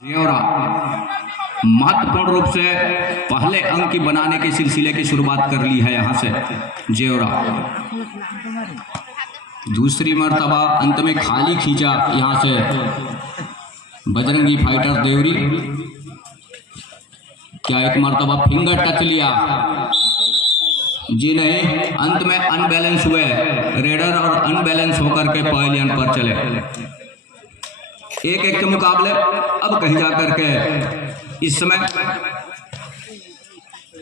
जेवरा महत्वपूर्ण रूप से पहले अंक की बनाने के सिलसिले की शुरुआत कर ली है यहाँ से जेवरा। दूसरी मर्तबा अंत में खाली खींचा यहाँ से बजरंगी फाइटर देवरी। क्या एक मर्तबा फिंगर टच लिया? जी नहीं, अंत में अनबैलेंस हुए रेडर और अनबैलेंस होकर के पवेलियन पर चले। एक एक के मुकाबले अब कहीं जाकर के इस समय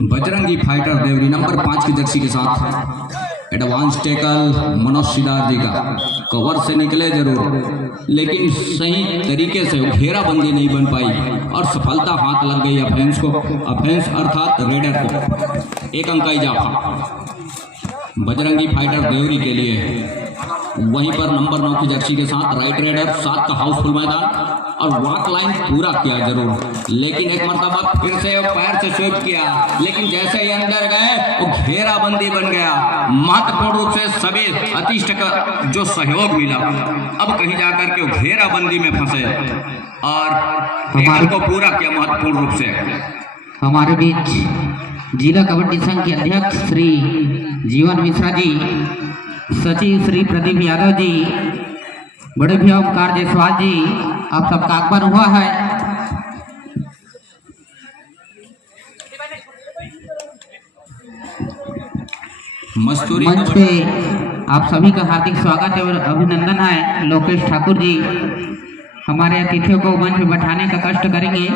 बजरंगी फाइटर देवरी नंबर 5 की जर्सी के साथ एडवांस टेकल मनोज सिदार जी का कवर से निकले जरूर, लेकिन सही तरीके से घेराबंदी नहीं बन पाई और सफलता हाथ लग गई अफेंस को, अफेंस अर्थात रेडर को। एक अंक का इजाफा बजरंगी फाइटर देवरी के लिए। वहीं पर नंबर 9 की जर्सी के साथ राइट रेडर 7 का हाउसफुल मैदान और वॉक लाइन पूरा किया जरूर, लेकिन एक मर्तबा फिर से पैर से स्वीप किया, लेकिन जैसे ही अंदर गए वो घेराबंदी बन गया। महत्वपूर्ण रूप से सभी अतिष्ट का जो सहयोग मिला, अब कहीं जाकर के वो घेराबंदी में फंसे और हमारे को पूरा किया। महत्वपूर्ण रूप से हमारे बीच जिला कबड्डी संघ के अध्यक्ष श्री जीवन मिश्रा जी, सचिव श्री प्रदीप यादव जी, बड़े भैया ओमकार जायसवाल जी, आप सबका आगमन हुआ है। मस्तूरी मंच पे आप सभी का हार्दिक स्वागत और अभिनंदन है। लोकेश ठाकुर जी हमारे अतिथियों को मंच पे बैठाने का कष्ट करेंगे।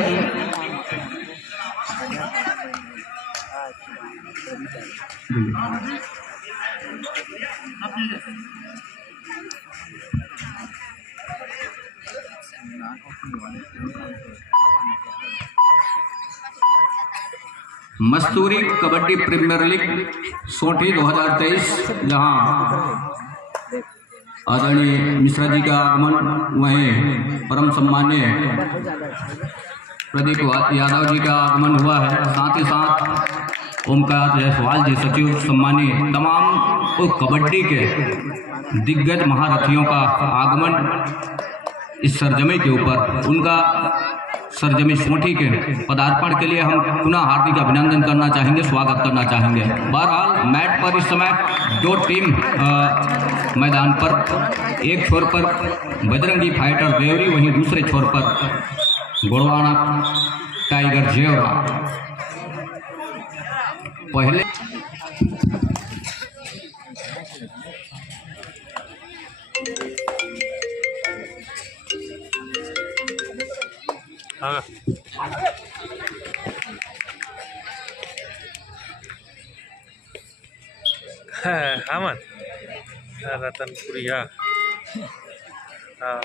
मस्तूरी कबड्डी प्रीमियर लीग सोठी 2023, जहां आदरणीय मिश्रा जी का आगमन, वहीं परम सम्मान्य प्रदीप यादव जी का आगमन हुआ है। साथ ही साथ ओमकार जायसवाल जी, सचिव सम्मानीय, तमाम कबड्डी के दिग्गज महारथियों का आगमन इस सरजमी के ऊपर। उनका सरजमी सोठी के पदार्पण के लिए हम पुनः हार्दिक अभिनंदन करना चाहेंगे, स्वागत करना चाहेंगे। बहरहाल मैट पर इस समय 2 टीम मैदान पर, एक छोर पर बजरंगी फाइटर देवरी, वहीं दूसरे छोर पर गोड़वाना टाइगर जेवरा। पहले अमन रतनपुरिया। हाँ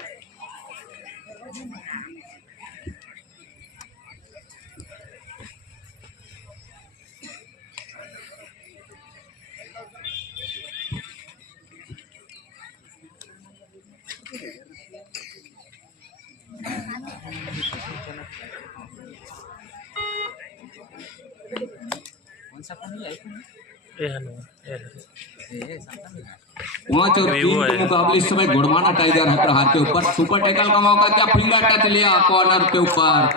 पांच और 3 के मुकाबले इस समय गोड़वाना टाइगर है प्रहार के ऊपर। सुपर टैकल का मौका, क्या फिंगर टच लिया कॉर्नर के ऊपर?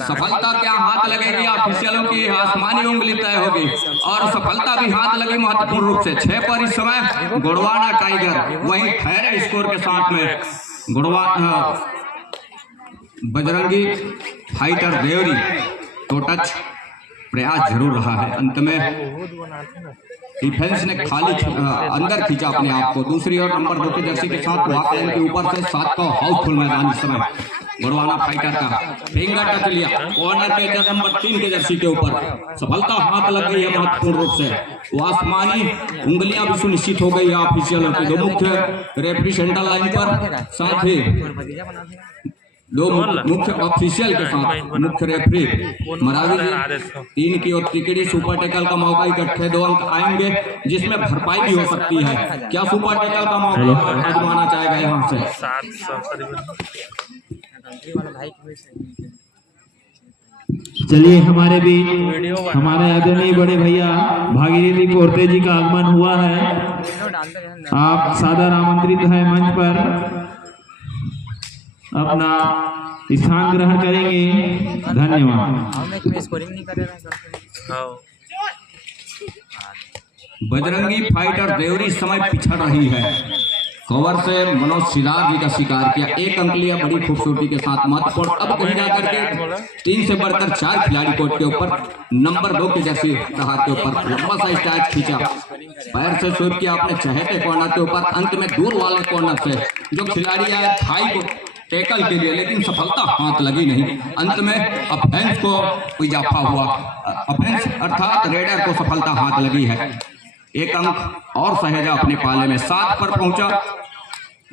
सफलता क्या हाथ लगेगी? ऑफिशियलों की आसमानी उंगली तय होगी और सफलता भी हाथ लगी महत्वपूर्ण रूप से। 6 पर इस समय गोड़वाना टाइगर, वहीं ठहरे स्कोर के साथ में गोड़वाना बजरंगी फाइटर देवरी। तो टच प्रयास जरूर रहा है, अंत में डिफेंस ने खाली अंदर खींचा अपने आप को। दूसरी ओर नंबर 2 की जर्सी के साथ वॉक लाइन के ऊपर से 7 का हाउसफुल मैदान इस समय गोड़वाना फाइटर का फिंगर टच लिया कॉर्नर के नंबर 3 के जर्सी के ऊपर। सफलता हाथ लग गई है महत्वपूर्ण रूप से। वो आसमानी उंगलियां भी सुनिश्चित हो गई है ऑफिशियलों की। 2 मुख्य रेफरी सेंटर लाइन पर, साथ ही 2 मुख्य ऑफिशियल के साथ मुख्य रेफरी मरावी जी। 3 की ओर तिकड़ी। सुपर टैकल का मौका, इकट्ठे 2 अंक आएंगे जिसमें भरपाई भी हो सकती है। क्या सुपर टैकल का मौका आजमाना चाहेगा यहाँ से? चलिए हमारे भी हमारे आदरणीय बड़े भैया भागीरथी कोरते जी का आगमन हुआ है। आप सादर आमंत्रित है मंच पर अपना स्थान ग्रहण करेंगे। धन्यवाद। हाँ बजरंगी फाइटर देवरी इस समय पिछड़ रही है। कवर से मनोज सिदार जी का शिकार किया, एक अंक लिया बड़ी खूबसूरती के साथ महत्वपूर्ण। अब कहीं जाकर के 3 से बढ़कर 4 खिलाड़ी कोर्ट के ऊपर नंबर 2 की जर्सी तहार के ऊपर लंबा सा स्टैच खींचा, पैर से शूट किया अपने चहेते कॉर्नर के ऊपर। अंत में दूर वाले कॉर्नर से जो खिलाड़ी आया थाई को टैकल के लिए, लेकिन सफलता हाथ लगी नहीं। अंत में अफेंस को इजाफा हुआ, अफेंस अर्थात रेडर को सफलता हाथ लगी है। एक अंक और सहेजा अपने पाले में, 7 पर पहुंचा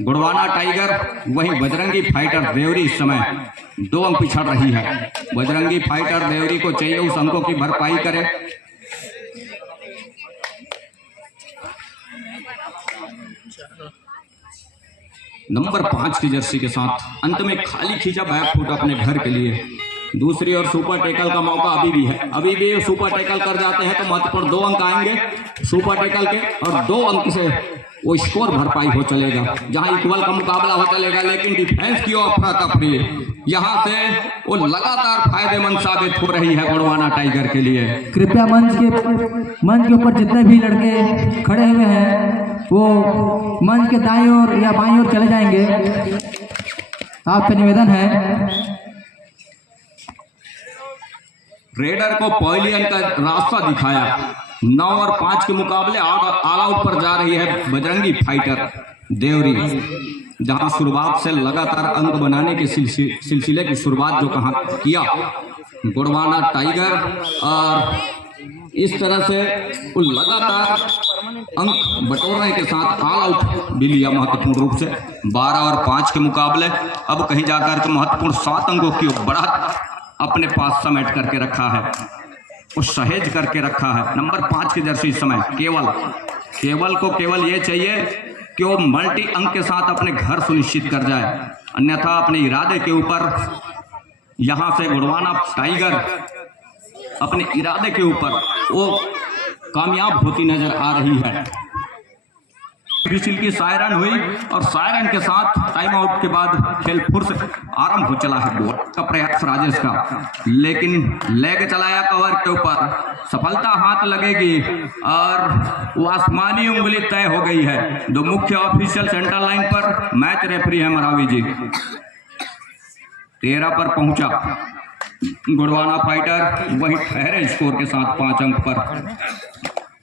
गुड़वाना टाइगर। वहीं बजरंगी फाइटर देवरी इस समय 2 अंक पिछड़ रही है। बजरंगी फाइटर देवरी को चाहिए उस अंकों की भरपाई करे। नंबर 5 की जर्सी के साथ अंत में खाली खींचा बैक फुट अपने घर के लिए। दूसरी ओर सुपर टैकल का मौका अभी भी है, अभी भी सुपर टैकल कर जाते हैं तो महत्वपूर्ण 2 अंक आएंगे सुपर टैकल के, और 2 अंक से वो स्कोर भरपाई हो चलेगा, जहां इक्वल का मुकाबला हो चलेगा। लेकिन डिफेंस की अफरा तफरी यहां से वो लगातार फायदेमंद साबित हो रही है गुड़वाना टाइगर के लिए। कृपया मंच के ऊपर जितने भी लड़के खड़े हुए हैं वो मंच के दाईं ओर या बाईं ओर चले जाएंगे, आपसे निवेदन है। रेडर को पवेलियन का रास्ता दिखाया। 9 और 5 के मुकाबले ऑल आउट पर जा रही है बजरंगी फाइटर देवरी, जहां शुरुआत से लगातार अंक बनाने के सिलसिले की शुरुआत जो कहा किया गुड़वाना टाइगर, और इस तरह से वो लगातार अंक बटोरने के साथ ऑल आउट भी लिया महत्वपूर्ण रूप से। 12 और 5 के मुकाबले अब कहीं जाकर के महत्वपूर्ण 7 अंकों की बढ़त अपने पास समेट करके रखा है, वो सहेज करके रखा है। नंबर 5 की जर्सी इस समय केवल को केवल ये चाहिए कि वो मल्टी अंक के साथ अपने घर सुनिश्चित कर जाए, अन्यथा अपने इरादे के ऊपर यहां से गुड़वाना टाइगर अपने इरादे के ऊपर वो कामयाब होती नजर आ रही है। विसिल की सायरन हुई और सायरन के साथ टाइम आउट के बाद खेल फिर से आरंभ हो चला है। बॉल का प्रयास राजेश का, लेकिन लेग चलाया कवर के ऊपर, सफलता हाथ लगेगी और वो आसमानी उंगली तय हो गई है। जो मुख्य ऑफिशियल सेंटर लाइन पर मैच रेफरी है मरावी जी। 13 पर पहुंचा गुड़वाना फाइटर, वहीं ठहरे स्कोर के साथ 5 अंक पर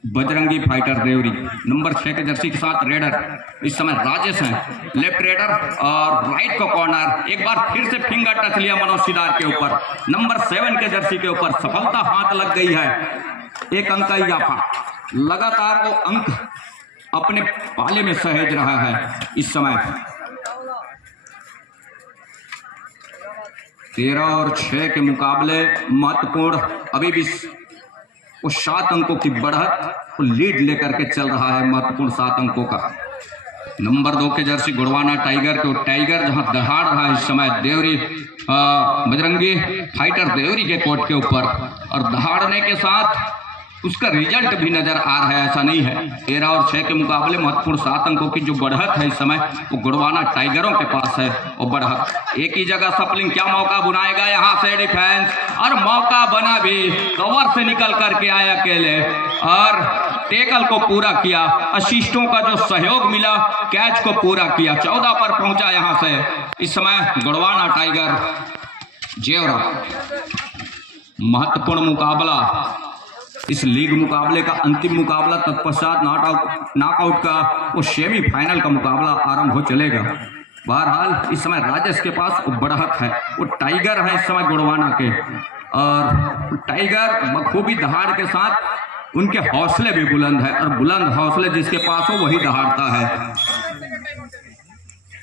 बजरंगी फाइटर देवरी। नंबर 6 के जर्सी के साथ रेडर इस समय राजेश हैं, लेफ्ट रेडर और राइट को कॉर्नर। एक बार फिर से फिंगर टच लिया मनोज सिदार के ऊपर। नंबर 7 के जर्सी के ऊपर सफलता हाथ लग गई है। 1 अंक का इजाफा, लगातार वो अंक अपने पाले में सहेज रहा है इस समय। 13 और 6 के मुकाबले महत्वपूर्ण अभी भी वो 7 अंकों की बढ़त, वो लीड लेकर के चल रहा है महत्वपूर्ण 7 अंकों का। नंबर 2 के जर्सी गुड़वाना टाइगर को टाइगर जहां दहाड़ रहा है इस समय देवरी बजरंगी फाइटर देवरी के कोर्ट के ऊपर, और दहाड़ने के साथ उसका रिजल्ट भी नजर आ रहा है, ऐसा नहीं है। 13 और 6 के मुकाबले महत्वपूर्ण 7 अंकों की जो बढ़त है इस समय वो गुड़वाना टाइगरों के पास है। और बढ़त एक ही जगह सपलिंग, क्या मौका बुनाएगा यहाँ से डिफेंस, और मौका बना भी, कवर से निकल करके आया अकेले और टेकल को पूरा किया। असिस्टों का जो सहयोग मिला कैच को पूरा किया। 14 पर पहुंचा यहाँ से इस समय गुड़वाना टाइगर जेवरा। महत्वपूर्ण मुकाबला, इस लीग मुकाबले का अंतिम मुकाबला, तत्पश्चात नॉकआउट का वो सेमीफाइनल का मुकाबला आरंभ हो चलेगा। बहरहाल इस समय राजेश के पास वो बढ़त है, वो टाइगर है इस समय गुड़वाना के, और टाइगर बखूबी दहाड़ के साथ उनके हौसले भी बुलंद है, और बुलंद हौसले जिसके पास हो वही दहाड़ता है।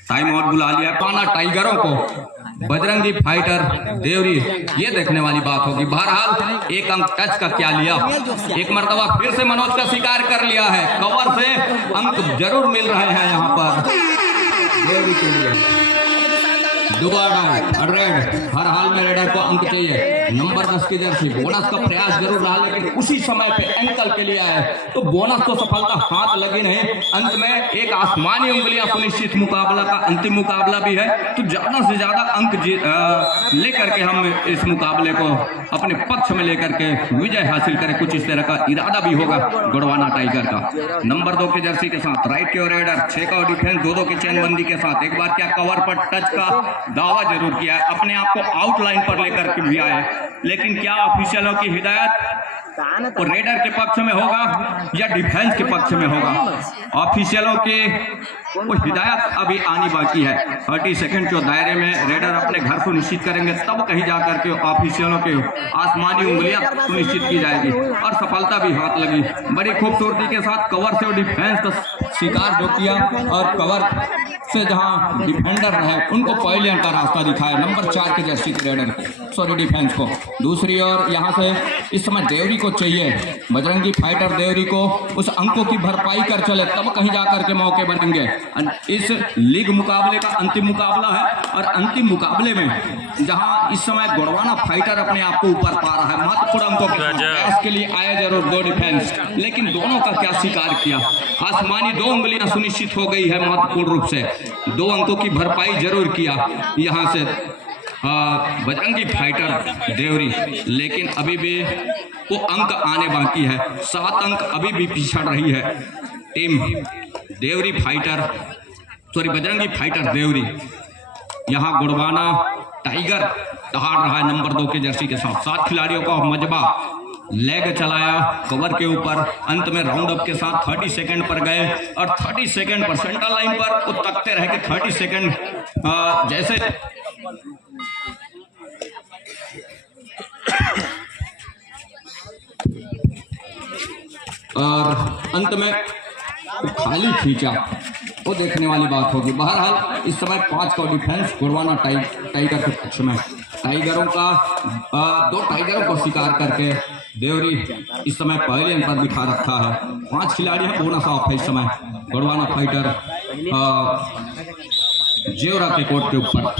टाइम आउट बुला लिया पाना टाइगरों को, बजरंगी फाइटर देवरी, ये देखने वाली बात होगी। बहरहाल 1 अंक टच का क्या लिया, एक मर्तबा फिर से मनोज का शिकार कर लिया है। कवर से अंक जरूर मिल रहे हैं यहाँ पर देवरी के लिए। दोबारा रेड, हर हाल में रेडर को अंक चाहिए। नंबर 10 की जर्सी बोनस का प्रयास जरूर रहा, लेकिन उसी समय पे एंकल के लिए आए तो बोनस को सफलता हाथ लगी नहीं। अंत में एक आसमानी उंगलियां सुनिश्चित मुकाबला का अंतिम मुकाबला भी है, तो ज्यादा से ज्यादा अंक लेकर के हम इस मुकाबले को अपने पक्ष में लेकर के विजय हासिल करें, कुछ इस तरह का इरादा भी होगा गोड़वाना टाइगर का। नंबर 2 की जर्सी के साथ राइट की ओर रेडर, 6 का डिफेंस, 2-2 की चेनबंदी के साथ एक बार क्या कवर पर टच का दावा जरूर किया है, अपने आप को आउटलाइन पर लेकर के भी आए, लेकिन क्या ऑफिशियलों की हिदायत तो रेडर के पक्ष में होगा या डिफेंस के पक्ष में होगा? ऑफिशियलों की वो हिदायत अभी आनी बाकी है। 30 सेकंड के दायरे में रेडर अपने घर को निश्चित करेंगे, तब कहीं जाकर के ऑफिशियलों के आसमानी उंगलियां सुनिश्चित की जाएगी और सफलता भी हाथ लगी। बड़ी खूबसूरती के साथ कवर से डिफेंस का शिकार जो किया और कवर से जहां डिफेंडर रहे उनको पहले का रास्ता दिखाया। नंबर 4 के जर्सी रेडर सॉरी डिफेंस को। दूसरी ओर यहां से इस समय देवरी को चाहिए, बजरंगी फाइटर देवरी को उस अंकों की भरपाई कर चले, तब कहीं जाकर के मौके बनेंगे। इस लीग मुकाबले का अंतिम मुकाबला है और अंतिम मुकाबले में जहां इस समय गोड़वाना फाइटर अपने आप को ऊपर पा रहा है, महत्वपूर्ण अंकों के लिए आए जरूर 2 डिफेंस, लेकिन दोनों का क्या शिकार किया। आसमानी 2 उंगलियां सुनिश्चित हो गई है महत्वपूर्ण रूप से, 2 अंकों की भरपाई जरूर किया यहां से बजरंगी फाइटर देवरी, लेकिन अभी भी वो अंक आने बाकी है। 7 अंक अभी भी पिछड़ रही है team Deori fighter sorry Bajrangi fighter Deori. यहां गोड़वाना टाइगर दहाड़ रहा है नंबर 2 के जर्सी के साथ। 7 खिलाड़ियों का मजबा लेग चलाया कवर के ऊपर, अंत में राउंड अप के साथ 30 सेकंड पर गए और 30 सेकंड पर सेंटर लाइन पर वो तकते रहे कि 30 सेकंड जैसे और अंत में खाली खींचा, वो देखने वाली बात होगी। बहरहाल इस समय 5 का डिफेंस गोड़वाना टाइगर के पक्ष में। टाइगरों का 2 टाइगरों को शिकार करके देवरी इस समय पहले पर दिखा रखा है। 5 खिलाड़ी हैं, बोनस ऑफ है इस समय। गोड़वाना फाइटर जेवरा के कोर्ट के ऊपर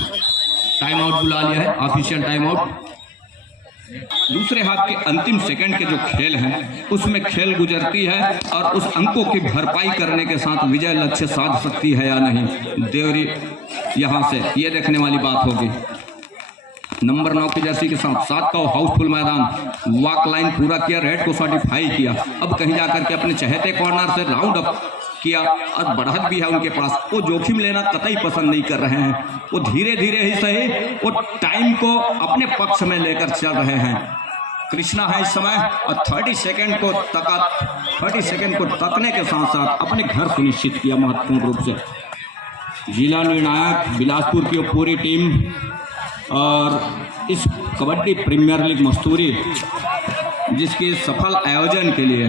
टाइम आउट बुला लिया है, ऑफिशियल टाइम आउट। दूसरे हाथ के अंतिम सेकंड के जो खेल हैं उसमें खेल गुजरती है और उस अंकों की भरपाई करने के साथ विजय लक्ष्य साध सकती है या नहीं देवरी, यहां से ये देखने वाली बात होगी। नंबर 9 की जर्सी के साथ 7 का हाउसफुल मैदान, वॉक लाइन पूरा किया, रेड को सर्टिफाई किया, अब कहीं जाकर के अपने चहेते कॉर्नर से राउंड अप किया और बढ़त भी है उनके पास। वो जोखिम लेना कतई पसंद नहीं कर रहे हैं, वो धीरे धीरे ही सही वो टाइम को अपने पक्ष में लेकर चल रहे हैं। कृष्णा है इस समय और 30 सेकंड को तकने के साथ साथ अपने घर सुनिश्चित किया महत्वपूर्ण रूप से। जिला निर्णायक बिलासपुर की पूरी टीम और इस कबड्डी प्रीमियर लीग मस्तूरी जिसके सफल आयोजन के लिए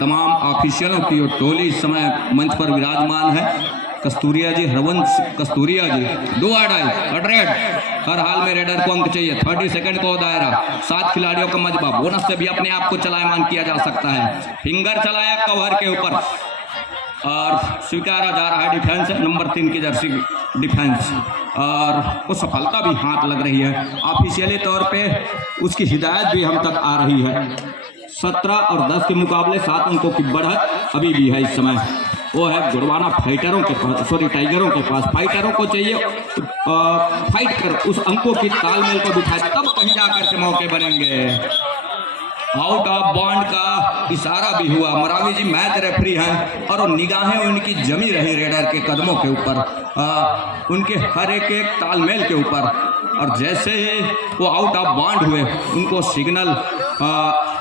तमाम ऑफिशियलों की और टोली इस समय मंच पर विराजमान है। कस्तूरिया जी, हरवंश कस्तूरिया जी, 2 रेड, हर हाल में रेडर को अंक चाहिए। 30 सेकंड को दायरा, 7 खिलाड़ियों का मजबा, बोनस से भी अपने आप को चलायमान किया जा सकता है। फिंगर चलाया कवर के ऊपर और स्वीकारा जा रहा है डिफेंस, नंबर 3 की जर्सी डिफेंस, और वो सफलता भी हाथ लग रही है। ऑफिशियली तौर पे उसकी हिदायत भी हम तक आ रही है। 17 और 10 के मुकाबले 7 अंकों की बढ़त अभी भी है इस समय, वो है गोड़वाना फाइटरों के पास, सॉरी टाइगरों के पास। फाइटरों को चाहिए फाइट कर उस अंकों की तालमेल को बिठाए, तब कहीं जाकर के मौके बनेंगे। आउट ऑफ बॉन्ड का इशारा भी हुआ। मरावी जी मैच रेफरी हैं और निगाहें उनकी जमी रही रेडर के कदमों के ऊपर, उनके हर एक तालमेल के ऊपर, और जैसे ही वो आउट ऑफ बॉन्ड हुए उनको सिग्नल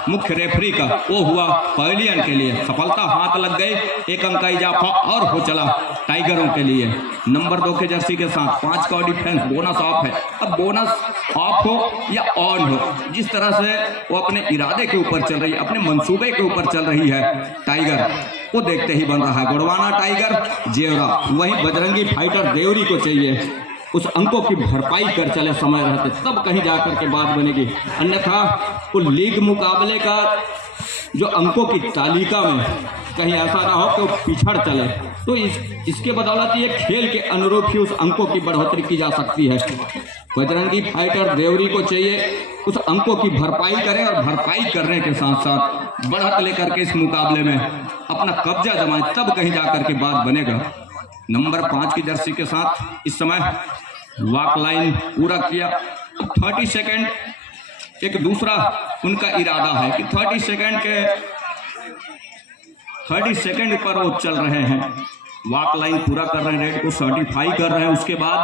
मुख्य रेफरी का वो हुआ पवेलियन के लिए। सफलता हाथ लग गई, 1 अंक का इजाफा और हो चला टाइगरों के लिए। नंबर 2 के जर्सी के साथ 5 का डिफेंस, बोनस ऑफ है। अब बोनस ऑफ हो या ऑन हो, जिस तरह से वो अपने इरादे के ऊपर चल रही है, अपने मंसूबे के ऊपर चल रही है टाइगर, वो देखते ही बन रहा है। गोड़वाना टाइगर जेवरा, वहीं बजरंगी फाइटर देवरी को चाहिए उस अंकों की भरपाई कर चले समय रहते, तब कहीं जाकर के बात बनेगी। अन्यथा वो लीग मुकाबले का जो अंकों की तालिका में कहीं ऐसा ना हो कि वो पिछड़ चले, तो इसके बदौलत ये खेल के अनुरूप ही उस अंकों की बढ़ोतरी की जा सकती है। बजरंगी फाइटर देवरी को चाहिए उस अंकों की भरपाई करे और भरपाई करने के साथ साथ बढ़त लेकर के इस मुकाबले में अपना कब्जा जमाए, तब कहीं जाकर के बात बनेगा। नंबर 5 की जर्सी के साथ इस समय वॉक लाइन पूरा किया। 30 सेकेंड एक दूसरा उनका इरादा है कि 30 सेकेंड पर वो चल रहे हैं, वॉक लाइन पूरा कर रहे हैं, रेड को सर्टिफाई कर रहे हैं, उसके बाद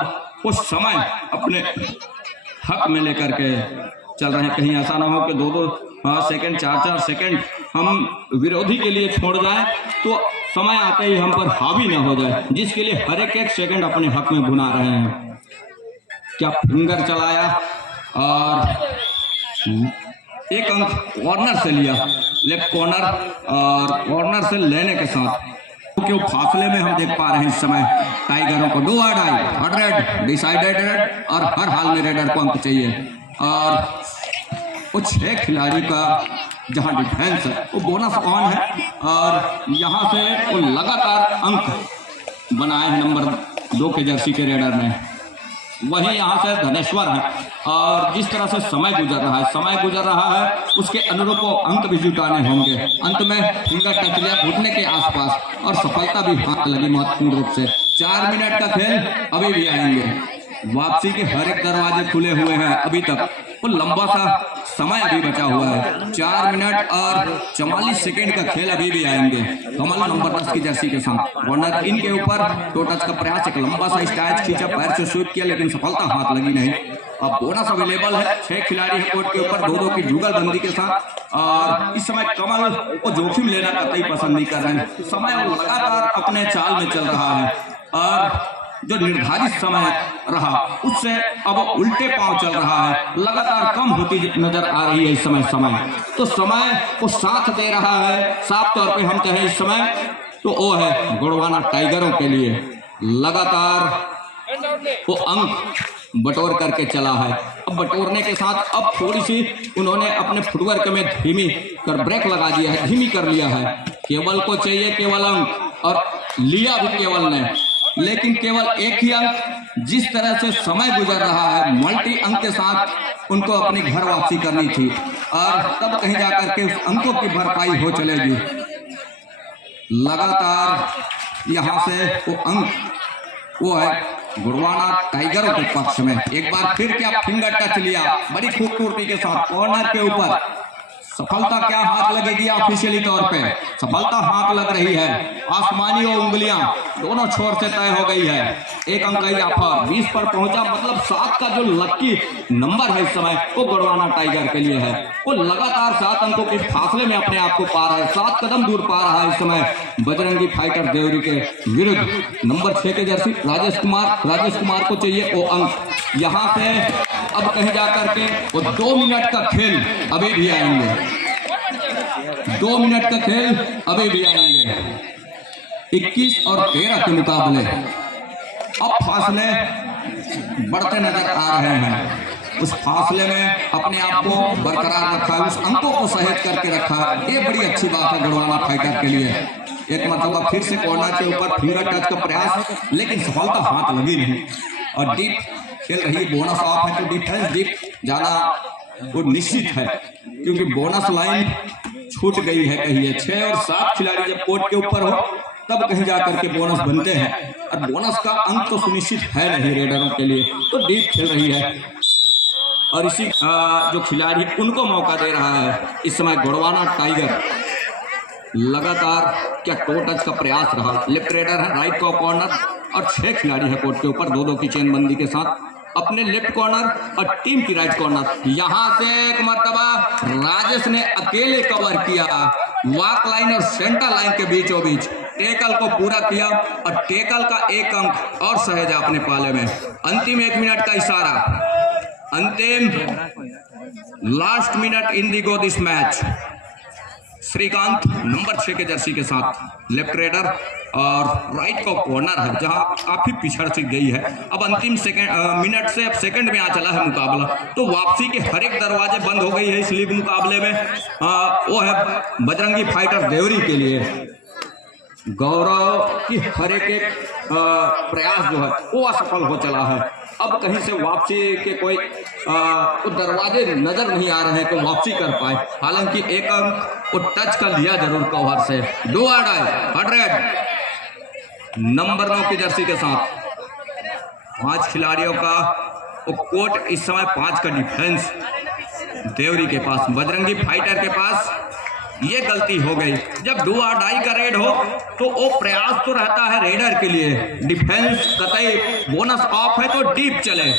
वो समय अपने हक में लेकर के चल रहे हैं। कहीं ऐसा ना हो कि 2-2 सेकेंड 4-4 सेकेंड हम विरोधी के लिए छोड़ जाएं तो समय आते ही हम पर हावी ना हो जाए, जिसके लिए हर एक सेकेंड अपने हक में भुना रहे हैं। क्या फिंगर चलाया और एक अंक कॉर्नर से लिया, लेफ्ट कॉर्नर, और कॉर्नर से लेने के साथ क्यों फासले में हम देख पा रहे हैं इस समय टाइगरों को 2 रेड डिसाइडेड रेड, और हर हाल में रेडर को अंक चाहिए। और वो 6 खिलाड़ी का जहां डिफेंस है वो बोनस ऑन है, और यहां से वो लगातार अंक बनाए हैं नंबर 2 के जर्सी के रेडर ने। वही यहाँ से धनेश्वर है, और जिस तरह से समय गुजर रहा है उसके अनुरूप वो अंक भी जुटाने होंगे। अंत में फिंगर टच लिया घुटने के आसपास और सफलता भी हाथ लगी महत्वपूर्ण रूप से। 4 मिनट का खेल अभी भी आएंगे, वापसी के हर एक दरवाजे खुले हुए हैं अभी तक, वो लंबा सा समय अभी बचा हुआ है। 4 मिनट और 44 सेकेंड का खेल अभी भी आएंगे। कमल नंबर 10 की जर्सी के साथ कॉर्नर इनके ऊपर टो टच का प्रयास, एक लंबा सा स्टैच खींचा, पैर से शूट किया लेकिन सफलता हाथ लगी नहीं। अब बोनस अवेलेबल है, 6 खिलाड़ी है कोर्ट के ऊपर 2-2 की जुगलबंदी के साथ, और इस समय कमल वो जोखिम लेना कतई पसंद नहीं कर रहे हैं। समय लगातार अपने चाल में चल रहा है, और जो निर्धारित समय रहा उससे अब उल्टे पांव चल रहा है, लगातार कम होती नजर आ रही है इस समय। तो समय को साथ दे रहा है, साफ तौर पे हम कहें इस समय तो वो है गोंडवाना टाइगरों के लिए लगातार वो अंक बटोर करके चला है। अब बटोरने के साथ अब थोड़ी सी उन्होंने अपने फुटवर्क में धीमी कर ब्रेक लगा दिया है, धीमी कर लिया है। केवल को चाहिए केवल अंक, और लिया भी केवल ने, लेकिन केवल एक ही अंक। जिस तरह से समय गुजर रहा है मल्टी अंक के साथ उनको अपनी घर वापसी करनी थी, और तब कहीं जाकर के उस अंकों की भरपाई हो चलेगी। लगातार यहाँ से वो अंक वो है गोंडवाना टाइगरों के पक्ष में। एक बार फिर क्या फिंगर टच लिया बड़ी खूबसूरती के साथ कॉर्नर के ऊपर, सफलता क्या हाथ लगेगी ऑफिशियली तौर पे? सफलता हाथ लग रही है, आसमानी और उंगलियां दोनों छोर से तय हो गई है। एक अंक का ऑफर 20 पर पहुंचा, मतलब 7 का जो लक्की नंबर है इस समय वो गोंडवाना टाइगर के लिए है। वो लगातार 7 अंकों के फासले में अपने आप को पा रहा है, 7 कदम दूर पा रहा है इस समय बजरंगी फाइटर देवरी के विरुद्ध। नंबर 6 के जर्सी राजेश कुमार को चाहिए वो अंक। यहाँ से अब कहीं जाकर के वो 2 मिनट का खेल अभी भी आएंगे, 2 मिनट का खेल अभी भी आएंगे। 21 और 13 के मुकाबले अब फासले बढ़ते नजर आ रहे हैं। उस फासले में अपने आप को बरकरार रखा है, उस अंकों को सहेज करके रखा है, ये बड़ी अच्छी बात है गोंडवाना फाइटर के लिए। एक मतलब फिर से कॉर्नर के ऊपर फिंगर टच का प्रयास, लेकिन सफलता हाथ लगी नहीं, और डीप खेल रही। बोनस ऑफ है तो डिफेंस डीप जाना वो निश्चित है, क्योंकि बोनस लाइन छूट गई है। कहिए 6 और 7 खिलाड़ी जब कोर्ट के ऊपर हो तब कहीं जाकर के बोनस बनते हैं, और बोनस का अंक तो सुनिश्चित है नहीं रेडरों के लिए, तो डीप खेल रही है। और इसी जो खिलाड़ी उनको मौका दे रहा है इस समय गोंडवाना टाइगर। लगातार क्या टो टच का प्रयास रहा, लेफ्ट रेडर है, राइट को कॉर्नर, और 6 खिलाड़ी है कोर्ट के ऊपर 2-2 की चेनबंदी के साथ। अपने लेफ्ट कॉर्नर और टीम की राइट कॉर्नर। यहां से एक मर्तबा राजेश ने अकेले कवर किया, वॉक लाइन और सेंटर लाइन के बीचों बीच टेकल को पूरा किया, और टेकल का एक अंक और सहेजा अपने पाले में। अंतिम 1 मिनट का इशारा, अंतिम last minute in the go this match. Shrikant number 6 के जर्सी के साथ लेफ्ट रेडर और राइट को कॉर्नर है, जहां काफी पिछड़ सी गई है। अब अंतिम मिनट से अब सेकंड में आ चला है मुकाबला, तो वापसी के हर एक दरवाजे बंद हो गई है इस लीग मुकाबले में। वो है बजरंगी फाइटर देवरी के लिए। गौरव की हर एक प्रयास जो है वो असफल हो चला है। अब कहीं से वापसी के कोई दरवाजे नजर नहीं आ रहे हैं तो वापसी कर पाए। हालांकि एक अंक वो टच कर लिया जरूर कवर से। डू और डाई 100 नंबर 9 की जर्सी के साथ 5 खिलाड़ियों का वो कोट इस समय 5 का डिफेंस देवरी के पास, बजरंगी फाइटर के पास ये गलती हो गई। जब डू और डाई का रेड हो तो वो प्रयास तो रहता है रेडर के लिए, डिफेंस कतई बोनस ऑफ है तो डीप चले।